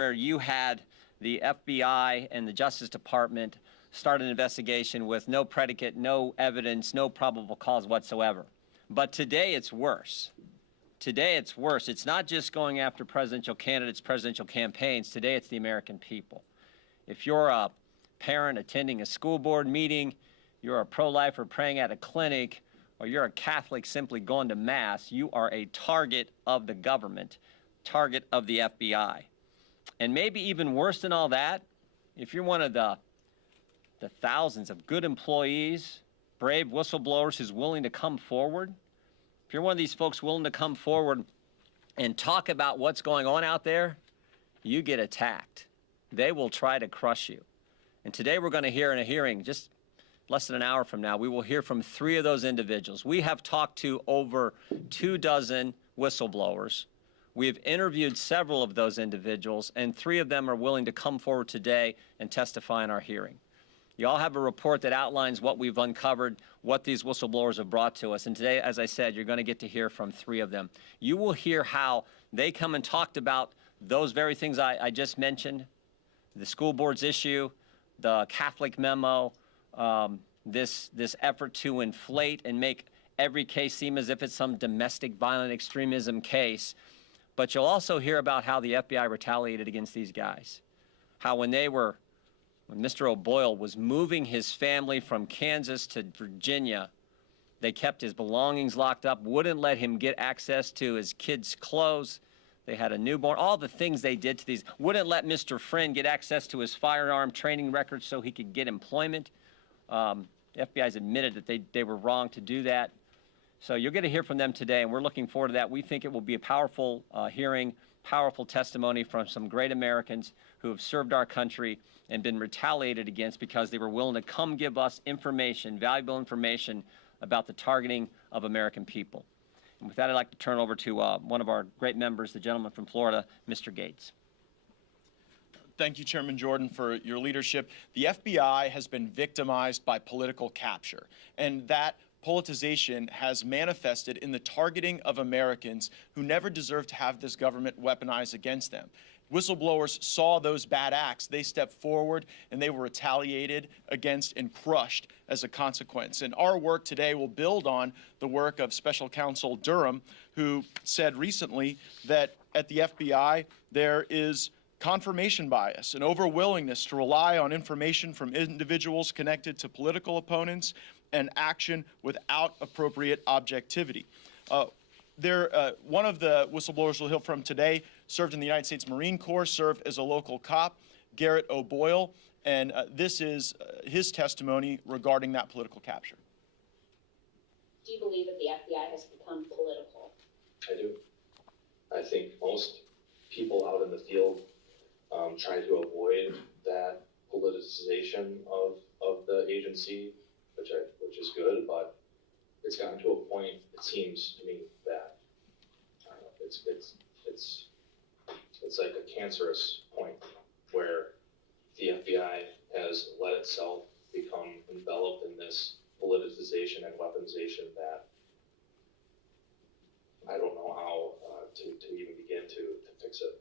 where you had the FBI and the Justice Department start an investigation with no predicate, no evidence, no probable cause whatsoever. But today it's worse. Today it's worse. It's not just going after presidential candidates, presidential campaigns. Today it's the American people. If you're a parent attending a school board meeting, you're a pro-lifer praying at a clinic, or you're a Catholic simply going to Mass, you are a target of the government, target of the FBI. And maybe even worse than all that, if you're one of the thousands of good employees, brave whistleblowers who's willing to come forward, if you're one of these folks willing to come forward and talk about what's going on out there, you get attacked. They will try to crush you. And today we're going to hear in a hearing, just less than an hour from now, we will hear from 3 of those individuals. We have talked to over 24 whistleblowers. We have interviewed several of those individuals, and 3 of them are willing to come forward today and testify in our hearing. You all have a report that outlines what we've uncovered, what these whistleblowers have brought to us. And today, as I said, you're going to get to hear from 3 of them. You will hear how they come and talked about those very things I just mentioned, the school board's issue, the Catholic memo, this effort to inflate and make every case seem as if it's some domestic violent extremism case. But you'll also hear about how the FBI retaliated against these guys. How when Mr. O'Boyle was moving his family from Kansas to Virginia, they kept his belongings locked up, wouldn't let him get access to his kids' clothes. They had a newborn, all the things they did to these, wouldn't let Mr. Friend get access to his firearm training records so he could get employment. The FBI's admitted that they were wrong to do that. So you're going to hear from them today, and we're looking forward to that. We think it will be a powerful hearing, powerful testimony from some great Americans who have served our country and been retaliated against because they were willing to come give us information, valuable information about the targeting of American people. And with that, I'd like to turn over to one of our great members, the gentleman from Florida, Mr. Gates. Thank you, Chairman Jordan, for your leadership. The FBI has been victimized by political capture, and that politicization has manifested in the targeting of Americans who never deserve to have this government weaponized against them. Whistleblowers saw those bad acts. They stepped forward, and they were retaliated against and crushed as a consequence. And our work today will build on the work of Special Counsel Durham, who said recently that at the FBI there is confirmation bias, an overwillingness to rely on information from individuals connected to political opponents and action without appropriate objectivity. One of the whistleblowers we'll hear from today served in the United States Marine Corps, served as a local cop, Garrett O'Boyle, and this is his testimony regarding that political capture. Do you believe that the FBI has become political? I do. I think most people out in the field try to avoid that politicization of the agency, which is good, but it's gotten to a point, it seems to me, that it's like a cancerous point where the FBI has let itself become enveloped in this politicization and weaponization that I don't know how to even begin to fix it.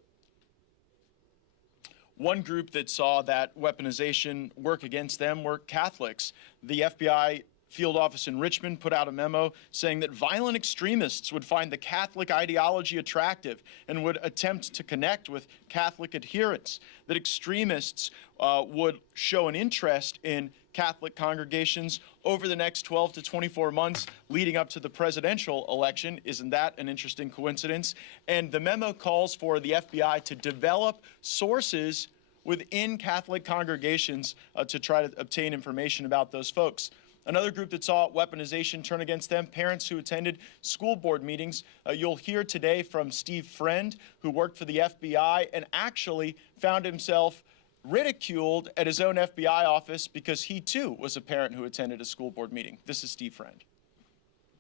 One group that saw that weaponization work against them were Catholics. The FBI field office in Richmond put out a memo saying that violent extremists would find the Catholic ideology attractive and would attempt to connect with Catholic adherents, that extremists would show an interest in Catholic congregations over the next 12 to 24 months leading up to the presidential election. Isn't that an interesting coincidence? And the memo calls for the FBI to develop sources within Catholic congregations to try to obtain information about those folks. Another group that saw weaponization turn against them, parents who attended school board meetings. You'll hear today from Steve Friend, who worked for the FBI and actually found himself ridiculed at his own FBI office because he too was a parent who attended a school board meeting. This is Steve Friend.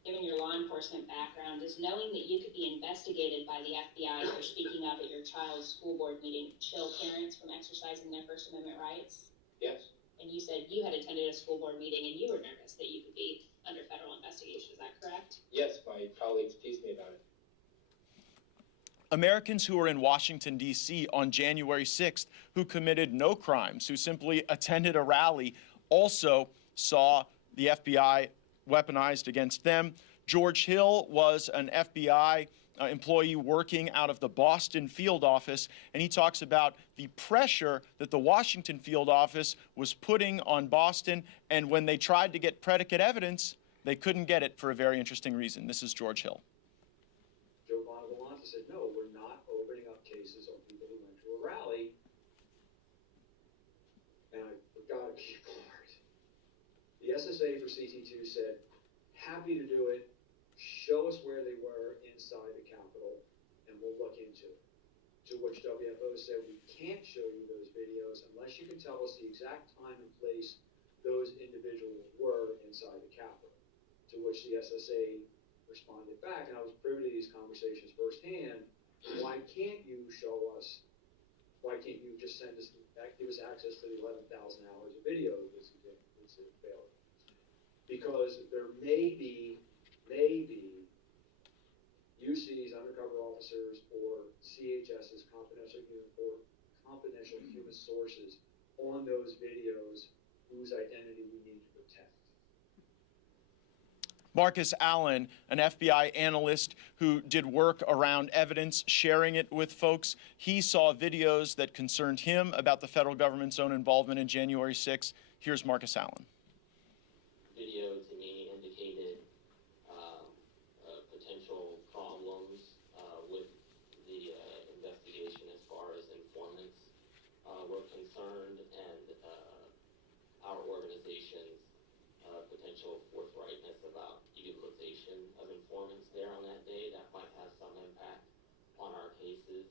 Given your law enforcement background, does knowing that you could be investigated by the FBI for speaking up at your child's school board meeting chill parents from exercising their First Amendment rights? Yes. And you said you had attended a school board meeting and you were nervous that you could be under federal investigation. Is that correct? Yes, my colleagues teased me about it. Americans who were in Washington, D.C. on January 6th who committed no crimes, who simply attended a rally, also saw the FBI weaponized against them. George Hill was an FBI employee working out of the Boston field office, and he talks about the pressure that the Washington field office was putting on Boston, and when they tried to get predicate evidence, they couldn't get it for a very interesting reason. This is George Hill. Joe Bonavolante said, no, we're not opening up cases on people who went to a rally. And I forgot a key part. The SSA for CT2 said, happy to do it. Show us where they were inside the Capitol, and we'll look into it. To which WFO said, we can't show you those videos unless you can tell us the exact time and place those individuals were inside the Capitol. To which the SSA responded back, and I was privy to these conversations firsthand, why can't you show us, why can't you just send us, give us access to the 11,000 hours of video this incident failed? Because there may be UC's undercover officers or CHS's confidential human sources on those videos whose identity we need to protect. Marcus Allen, an FBI analyst who did work around evidence, sharing it with folks, he saw videos that concerned him about the federal government's own involvement in January 6th. Here's Marcus Allen. Video to me indicated potential problems with the investigation as far as informants were concerned, and our organization's potential forthrightness about utilization of informants there on that day. That might have some impact on our cases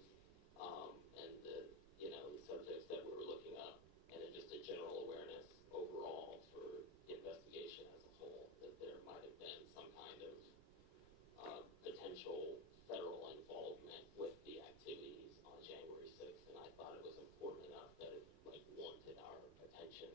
and the subjects that we were looking up, and then just a general awareness overall for the investigation as a whole, that there might have been some kind of potential federal involvement with the activities on January 6th, and I thought it was important enough that it warranted our attention.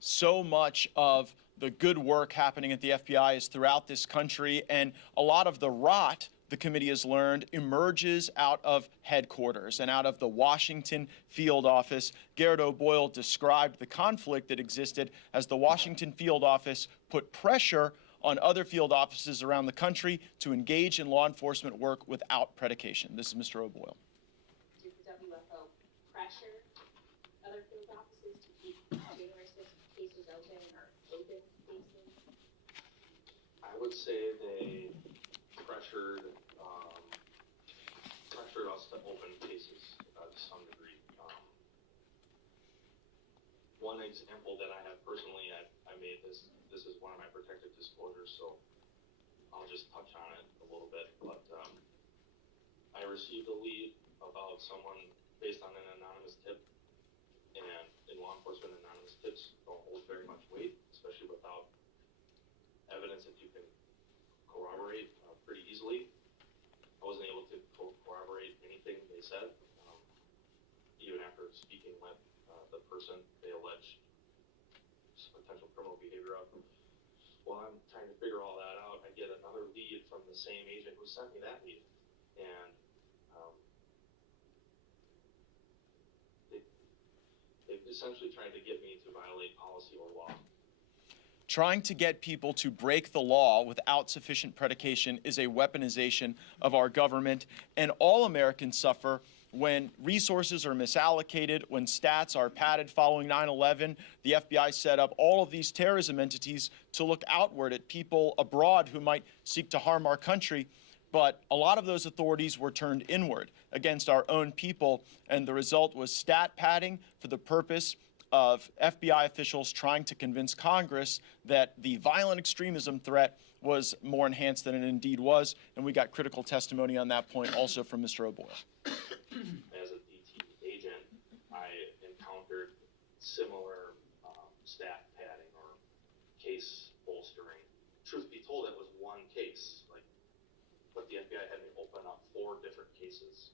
So much of the good work happening at the FBI is throughout this country, and a lot of the rot, the committee has learned, emerges out of headquarters and out of the Washington field office. Garrett O'Boyle described the conflict that existed as the Washington field office put pressure on other field offices around the country to engage in law enforcement work without predication. This is Mr. O'Boyle. Did the WFO pressure other field offices to keep January 6th cases open or open cases? I would say they pressured us to open cases to some degree. One example that I have personally, I made this is one of my protected disclosures, so I'll just touch on it a little bit. But I received a lead about someone based on an anonymous tip, and in law enforcement, anonymous tips don't hold very much weight, especially without evidence that you can corroborate pretty easily. I wasn't able to corroborate anything they said, even after speaking with the person they alleged potential criminal behavior of. While I'm trying to figure all that out, I get another lead from the same agent who sent me that lead, and they've essentially tried to get me to violate policy or law. Trying to get people to break the law without sufficient predication is a weaponization of our government, and all Americans suffer when resources are misallocated, when stats are padded following 9/11. The FBI set up all of these terrorism entities to look outward at people abroad who might seek to harm our country, but a lot of those authorities were turned inward against our own people, and the result was stat padding for the purpose of FBI officials trying to convince Congress that the violent extremism threat was more enhanced than it indeed was, and we got critical testimony on that point also from Mr. O'Boyle. As a DT agent, I encountered similar stat padding or case bolstering. Truth be told, it was one case. But the FBI had me open up 4 different cases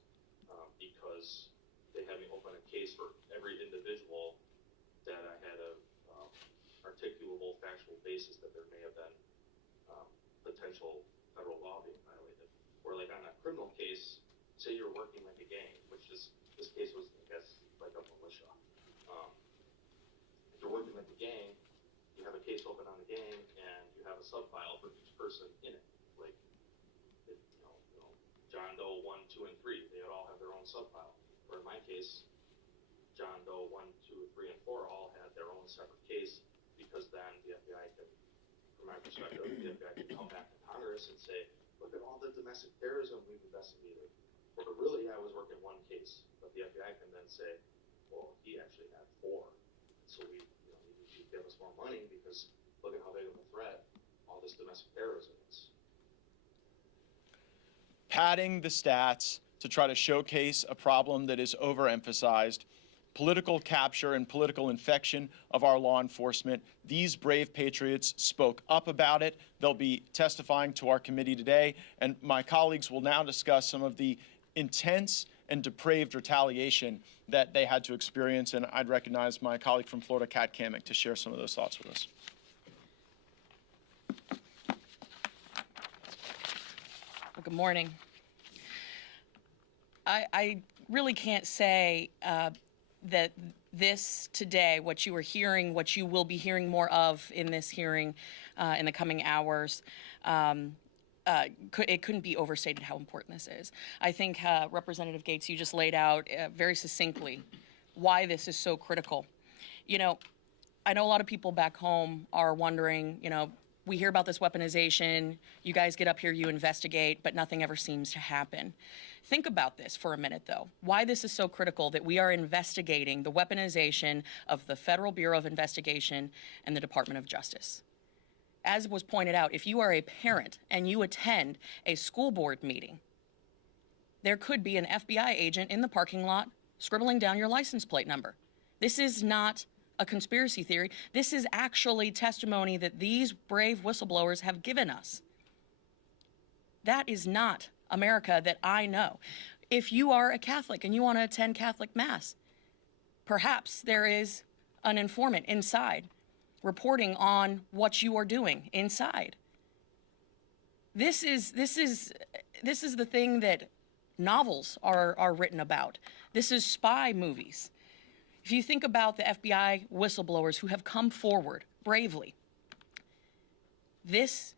because they had me open a case for every individual that I had a articulable factual basis that there may have been potential federal law being violated, or Or like on a criminal case, say you're working like a gang, which this case was, I guess, like a militia. If you're working like a gang, you have a case open on the gang, and you have a sub-file for each person in it. Like, John Doe 1, 2, and 3, they would all have their own sub-file. Or in my case, John Doe 1, 2, 3, and 4 all had their own separate case, because then the FBI could, from my perspective, the FBI could come back to Congress and say, look at all the domestic terrorism we've investigated. But really, I was working one case, but the FBI can then say, well, he actually had 4. So we, you should give us more money because look at how big of a threat all this domestic terrorism is. Padding the stats to try to showcase a problem that is overemphasized, political capture and political infection of our law enforcement. These brave patriots spoke up about it. They'll be testifying to our committee today, and my colleagues will now discuss some of the intense and depraved retaliation that they had to experience, and I'd recognize my colleague from Florida, Kat Kamick, to share some of those thoughts with us. Well, good morning. I really can't say that this today, what you are hearing, what you will be hearing more of in this hearing in the coming hours, it couldn't be overstated how important this is. I think Representative Gates, you just laid out very succinctly why this is so critical. I know a lot of people back home are wondering, we hear about this weaponization, you guys get up here, you investigate, but nothing ever seems to happen. Think about this for a minute, though. Why this is so critical that we are investigating the weaponization of the Federal Bureau of Investigation and the Department of Justice. As was pointed out, if you are a parent and you attend a school board meeting, there could be an FBI agent in the parking lot scribbling down your license plate number. This is not a conspiracy theory. This is actually testimony that these brave whistleblowers have given us. That is not America that I know. If you are a Catholic and you want to attend Catholic Mass, perhaps there is an informant inside reporting on what you are doing inside. This is the thing that novels are written about. This is spy movies. If you think about the FBI whistleblowers who have come forward bravely, this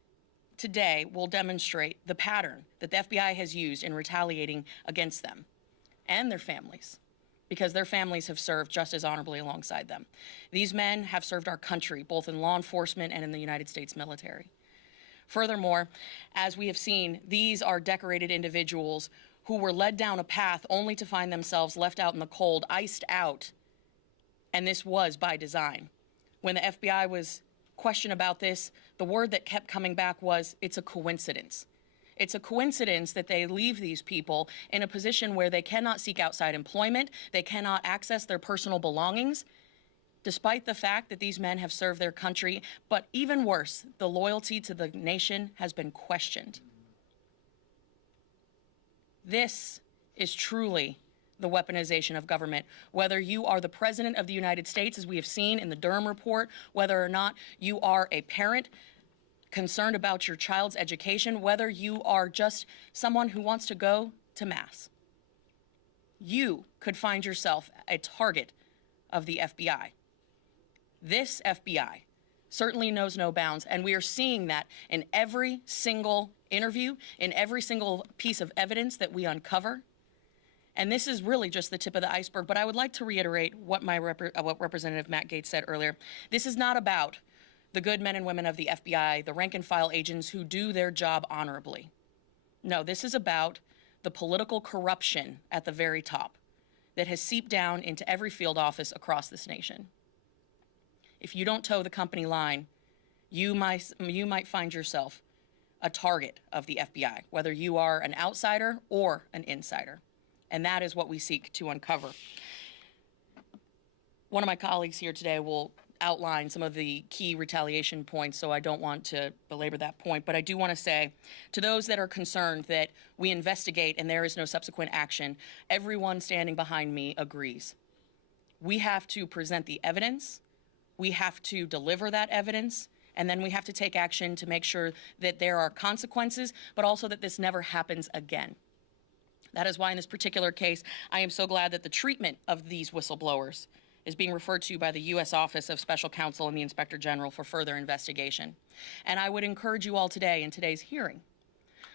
today will demonstrate the pattern that the FBI has used in retaliating against them and their families, because their families have served just as honorably alongside them. These men have served our country, both in law enforcement and in the United States military. Furthermore, as we have seen, these are decorated individuals who were led down a path only to find themselves left out in the cold, iced out, and this was by design. When the FBI was questioned about this, the word that kept coming back was, it's a coincidence. It's a coincidence that they leave these people in a position where they cannot seek outside employment, they cannot access their personal belongings, despite the fact that these men have served their country. But even worse, the loyalty to the nation has been questioned. This is truly the weaponization of government. Whether you are the President of the United States, as we have seen in the Durham report, whether or not you are a parent concerned about your child's education, whether you are just someone who wants to go to Mass, you could find yourself a target of the FBI. This FBI certainly knows no bounds, and we are seeing that in every single interview, in every single piece of evidence that we uncover. And this is really just the tip of the iceberg, but I would like to reiterate what what Representative Matt Gaetz said earlier. This is not about the good men and women of the FBI, the rank and file agents who do their job honorably. No, this is about the political corruption at the very top that has seeped down into every field office across this nation. If you don't toe the company line, you might find yourself a target of the FBI, whether you are an outsider or an insider. And that is what we seek to uncover. One of my colleagues here today will outline some of the key retaliation points, so I don't want to belabor that point. But I do want to say, to those that are concerned that we investigate and there is no subsequent action, everyone standing behind me agrees. We have to present the evidence, we have to deliver that evidence, And then we have to take action to make sure that there are consequences, but also that this never happens again. That is why in this particular case, I am so glad that the treatment of these whistleblowers is being referred to by the U.S. Office of Special Counsel and the Inspector General for further investigation. And I would encourage you all today in today's hearing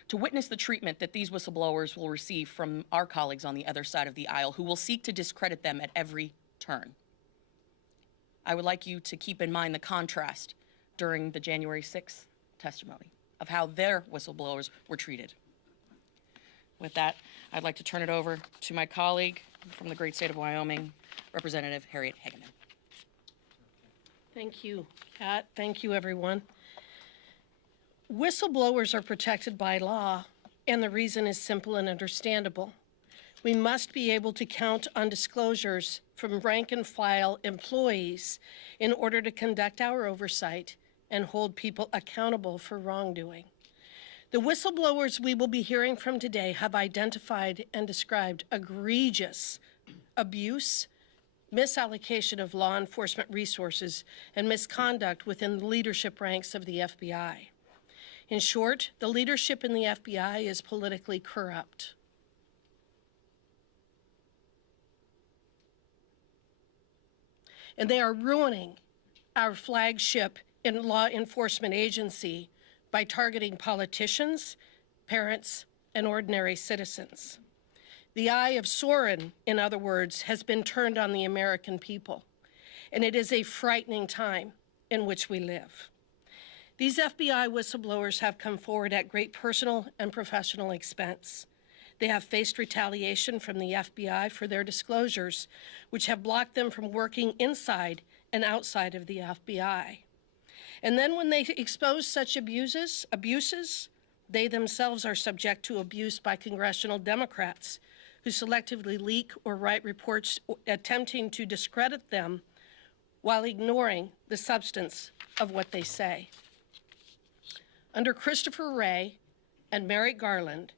to witness the treatment that these whistleblowers will receive from our colleagues on the other side of the aisle who will seek to discredit them at every turn. I would like you to keep in mind the contrast during the January 6th testimony of how their whistleblowers were treated. With that, I'd like to turn it over to my colleague from the great state of Wyoming, Representative Harriet Hageman. Thank you, Kat. Thank you, everyone. Whistleblowers are protected by law, and the reason is simple and understandable. We must be able to count on disclosures from rank-and-file employees in order to conduct our oversight and hold people accountable for wrongdoing. The whistleblowers we will be hearing from today have identified and described egregious abuse, misallocation of law enforcement resources, and misconduct within the leadership ranks of the FBI. In short, the leadership in the FBI is politically corrupt. And they are ruining our flagship law enforcement agency by targeting politicians, parents, and ordinary citizens. The eye of Sauron, in other words, has been turned on the American people, and it is a frightening time in which we live. These FBI whistleblowers have come forward at great personal and professional expense. They have faced retaliation from the FBI for their disclosures, which have blocked them from working inside and outside of the FBI. And then when they expose such abuses, they themselves are subject to abuse by congressional Democrats who selectively leak or write reports attempting to discredit them while ignoring the substance of what they say. Under Christopher Wray and Merrick Garland,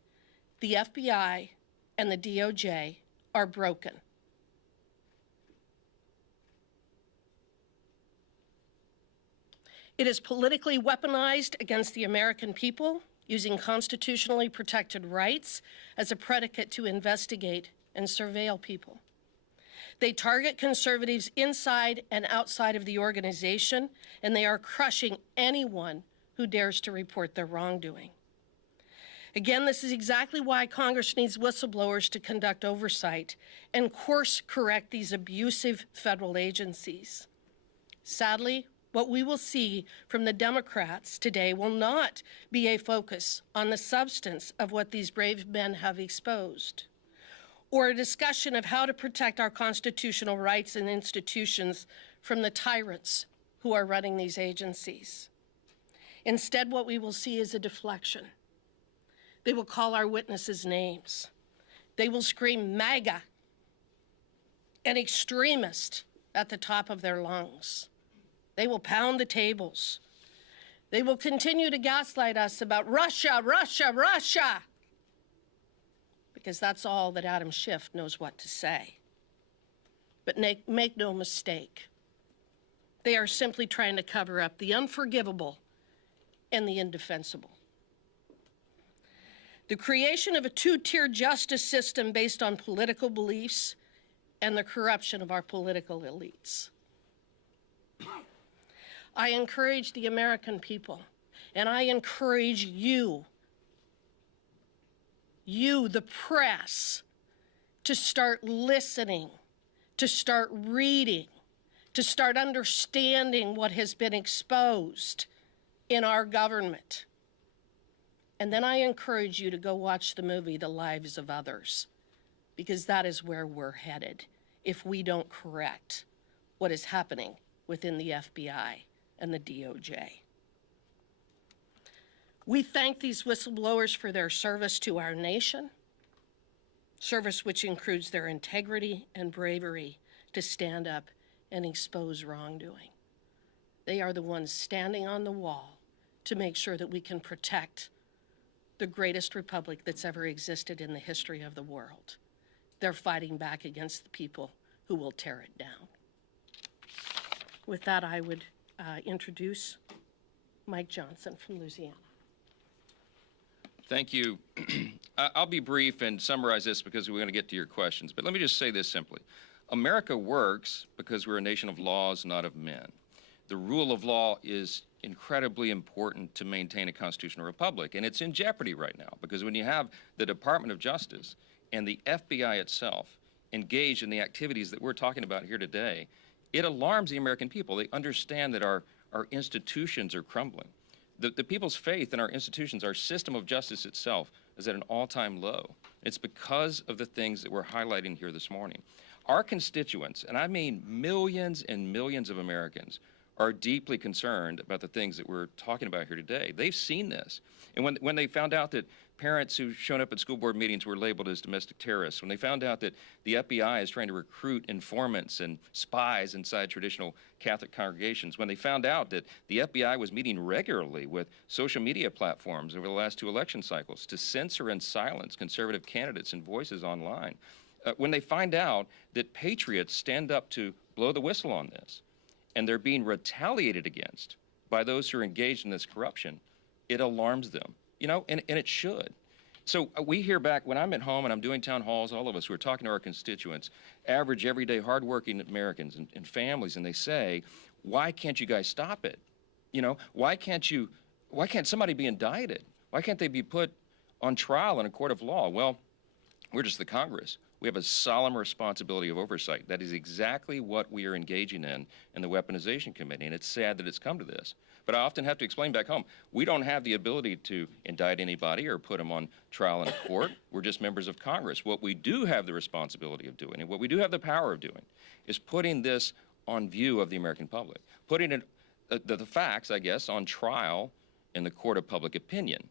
the FBI and the DOJ are broken. It is politically weaponized against the American people, using constitutionally protected rights as a predicate to investigate and surveil people. They target conservatives inside and outside of the organization, and they are crushing anyone who dares to report their wrongdoing. Again, this is exactly why Congress needs whistleblowers to conduct oversight and course correct these abusive federal agencies. Sadly, what we will see from the Democrats today will not be a focus on the substance of what these brave men have exposed, or a discussion of how to protect our constitutional rights and institutions from the tyrants who are running these agencies. Instead, what we will see is a deflection. They will call our witnesses names. They will scream MAGA and extremist at the top of their lungs. They will pound the tables. They will continue to gaslight us about Russia, Russia, Russia, because that's all that Adam Schiff knows what to say. But make no mistake, they are simply trying to cover up the unforgivable and the indefensible. The creation of a two-tier justice system based on political beliefs and the corruption of our political elites. I encourage the American people, and I encourage you, the press, to start listening, to start reading, to start understanding what has been exposed in our government. And then I encourage you to go watch the movie, The Lives of Others, because that is where we're headed if we don't correct what is happening within the FBI and the DOJ. We thank these whistleblowers for their service to our nation, service which includes their integrity and bravery to stand up and expose wrongdoing. They are the ones standing on the wall to make sure that we can protect the greatest republic that's ever existed in the history of the world. They're fighting back against the people who will tear it down. With that, I would introduce Mike Johnson from Louisiana. Thank you. I'll be brief and summarize this because we're going to get to your questions. But let me just say this simply. America works because we're a nation of laws, not of men. The rule of law is incredibly important to maintain a constitutional republic, and it's in jeopardy right now because when you have the Department of Justice and the FBI itself engaged in the activities that we're talking about here today, it alarms the American people. They understand that our institutions are crumbling. The people's faith in our institutions, our system of justice itself, is at an all-time low. It's because of the things that we're highlighting here this morning. Our constituents, and I mean millions and millions of Americans, are deeply concerned about the things that we're talking about here today. They've seen this. And when they found out that parents who've shown up at school board meetings were labeled as domestic terrorists, when they found out that the FBI is trying to recruit informants and spies inside traditional Catholic congregations, when they found out that the FBI was meeting regularly with social media platforms over the last 2 election cycles to censor and silence conservative candidates and voices online, when they find out that patriots stand up to blow the whistle on this, and they're being retaliated against by those who are engaged in this corruption, it alarms them, you know, and it should. So we hear back, when I'm at home and I'm doing town halls, all of us who are talking to our constituents, average, everyday, hardworking Americans and families, and they say, why can't you guys stop it? You know, why can't somebody be indicted? Why can't they be put on trial in a court of law? Well, we're just the Congress. We have a solemn responsibility of oversight. That is exactly what we are engaging in the Weaponization Committee, and it's sad that it's come to this. But I often have to explain back home, we don't have the ability to indict anybody or put them on trial in a court. We're just members of Congress. What we do have the responsibility of doing, and what we do have the power of doing, is putting this on view of the American public, putting it, the facts, I guess, on trial in the court of public opinion.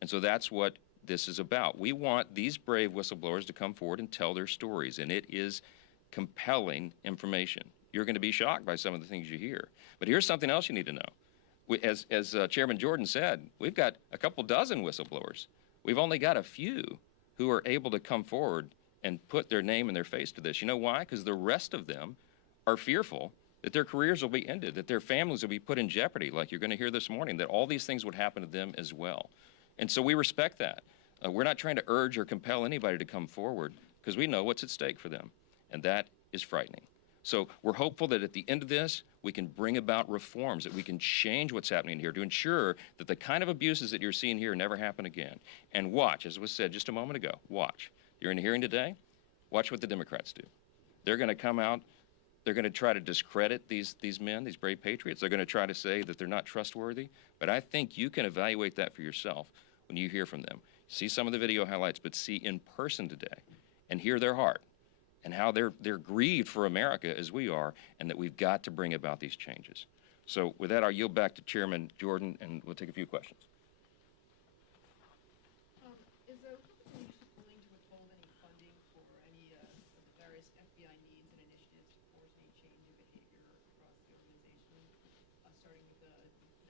And so that's what this is about. We want these brave whistleblowers to come forward and tell their stories, and it is compelling information. You're going to be shocked by some of the things you hear. But here's something else you need to know. As Chairman Jordan said, we've got a couple dozen whistleblowers. We've only got a few who are able to come forward and put their name and their face to this. You know why? Because the rest of them are fearful that their careers will be ended, that their families will be put in jeopardy, like you're going to hear this morning, that all these things would happen to them as well. And so we respect that. We're not trying to urge or compel anybody to come forward because we know what's at stake for them, and that is frightening. So we're hopeful that at the end of this, we can bring about reforms, that we can change what's happening here to ensure that the kind of abuses that you're seeing here never happen again. And watch, as was said just a moment ago, watch. You're in a hearing today, watch what the Democrats do. They're going to come out, they're going to try to discredit these men, these brave patriots. They're going to try to say that they're not trustworthy, but I think you can evaluate that for yourself when you hear from them. See some of the video highlights, but see in person today and hear their heart and how they're grieved for America as we are, and that we've got to bring about these changes. So with that, I'll yield back to Chairman Jordan, and we'll take a few questions. Is the Republican leadership willing to withhold any funding for any of the various FBI needs and initiatives to force any change in behavior across the organization, starting with the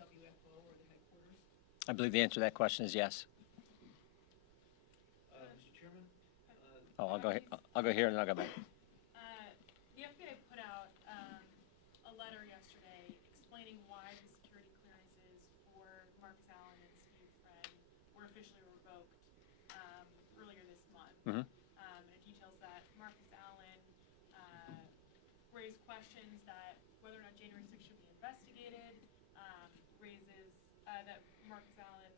WFO or the headquarters? I believe the answer to that question is yes. Oh, I'll go here and then I'll go back. The FBI put out a letter yesterday explaining why the security clearances for Marcus Allen and Steve Friend were officially revoked earlier this month. Mm-hmm. And it details that Marcus Allen raised questions that whether or not January 6th should be investigated, raises that Marcus Allen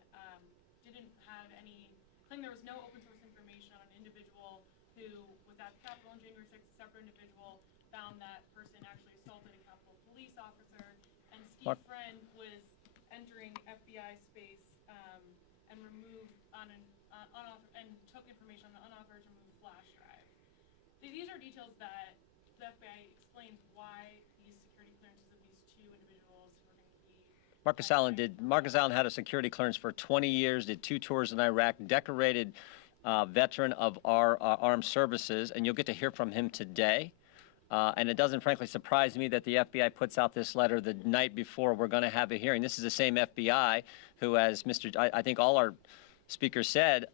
didn't have any, claimed there was no open source information on an individual who was at the Capitol on January 6th. A separate individual found that person actually assaulted a Capitol police officer, and Steve Friend was entering FBI space and removed and took information on an unauthorized removed flash drive. These are details that the FBI explains why these security clearances of these two individuals were going to be. Marcus Allen had a security clearance for 20 years, did 2 tours in Iraq, decorated veteran of our armed services, and you'll get to hear from him today. And it doesn't frankly surprise me that the FBI puts out this letter the night before we're going to have a hearing. This is the same FBI who, as I think all our speakers said,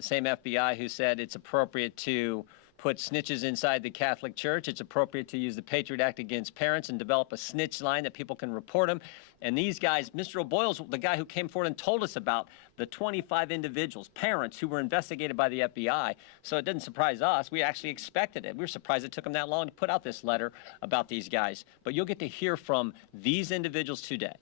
same FBI who said it's appropriate to put snitches inside the Catholic Church. It's appropriate to use the Patriot Act against parents and develop a snitch line that people can report them. And these guys, Mr. O'Boyle's the guy who came forward and told us about the 25 individuals, parents who were investigated by the FBI. So it didn't surprise us. We actually expected it. We were surprised it took them that long to put out this letter about these guys. But you'll get to hear from these individuals today.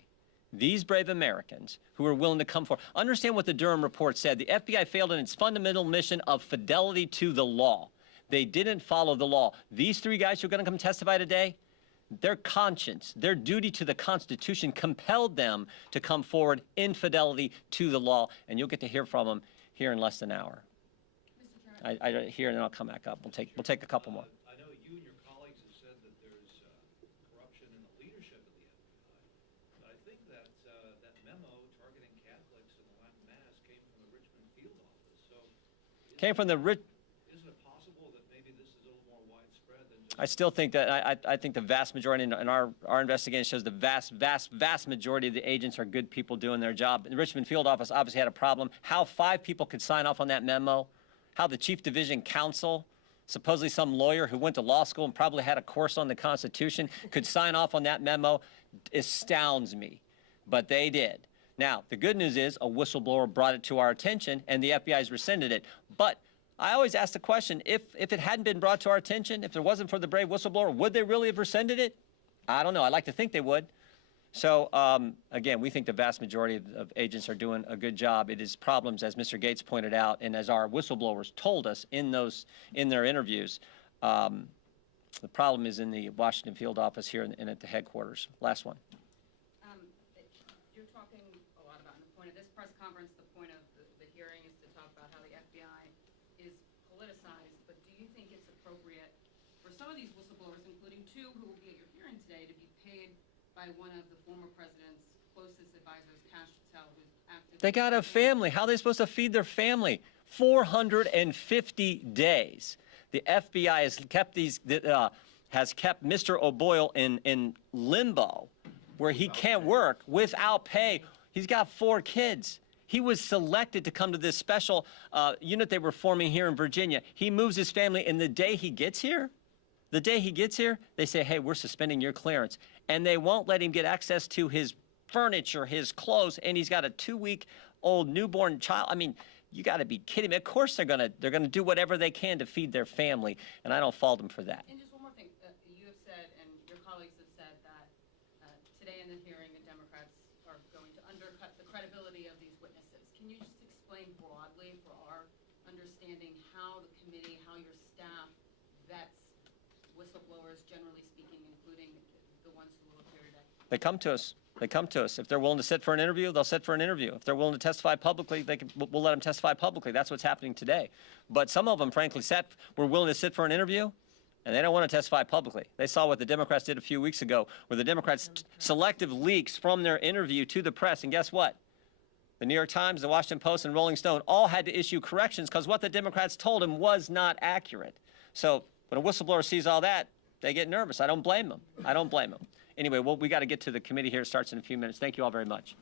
These brave Americans who are willing to come forward. Understand what the Durham report said. The FBI failed in its fundamental mission of fidelity to the law. They didn't follow the law. These three guys who are going to come testify today, their conscience, their duty to the Constitution compelled them to come forward in fidelity to the law. And you'll get to hear from them here in less than an hour. Mr. Chairman. I hear and then I'll come back up. We'll take a couple more. I know you and your colleagues have said that there's corruption in the leadership of the FBI, but I think that that memo targeting Catholics in the Latin Mass came from the Richmond field office. So Came from the isn't it possible that maybe this is a little more widespread than just? I still think that I think the vast majority, and our investigation shows the vast majority of the agents are good people doing their job. The Richmond field office obviously had a problem. How 5 people could sign off on that memo, how the chief division counsel, supposedly some lawyer who went to law school and probably had a course on the Constitution, could sign off on that memo astounds me. But they did. Now, the good news is a whistleblower brought it to our attention and the FBI's rescinded it. But I always ask the question, if it hadn't been brought to our attention, if it wasn't for the brave whistleblower, would they really have rescinded it? I don't know. I'd like to think they would. So, again, we think the vast majority of agents are doing a good job. It is problems, as Mr. Gates pointed out, and as our whistleblowers told us in their interviews, the problem is in the Washington field office here and at the headquarters. Last one. You're talking a lot about, and the point of this press conference, the point of the hearing is to talk about how the FBI is politicized, but do you think it's appropriate for some of these whistleblowers, including 2 who will be at your hearing today, to be paid by one of the former president's closest advisors, Kash Patel, who's active? They got a family. How are they supposed to feed their family? 450 days. The FBI has kept Mr. O'Boyle in limbo, where he can't work without pay. He's got 4 kids. He was selected to come to this special unit they were forming here in Virginia. He moves his family, and the day he gets here, they say, hey, we're suspending your clearance. And they won't let him get access to his furniture, his clothes, and he's got a 2-week-old newborn child. I mean, you got to be kidding me. Of course they're gonna do whatever they can to feed their family, and I don't fault them for that. And just one more thing, you have said, and your colleagues have said, that today in the hearing, the Democrats are going to undercut the credibility of these witnesses. Can you just explain broadly for our understanding how the committee, how your staff vets whistleblowers, generally speaking, including the ones who will appear today? They come to us. If they're willing to sit for an interview, they'll sit for an interview. If they're willing to testify publicly, we'll let them testify publicly. That's what's happening today. But some of them, frankly, were willing to sit for an interview, and they don't want to testify publicly. They saw what the Democrats did a few weeks ago, where the Democrats selective leaks from their interview to the press. And guess what? The New York Times, the Washington Post, and Rolling Stone all had to issue corrections because what the Democrats told them was not accurate. So when a whistleblower sees all that, they get nervous. I don't blame them. Anyway, we got to get to the committee here. It starts in a few minutes. Thank you all very much.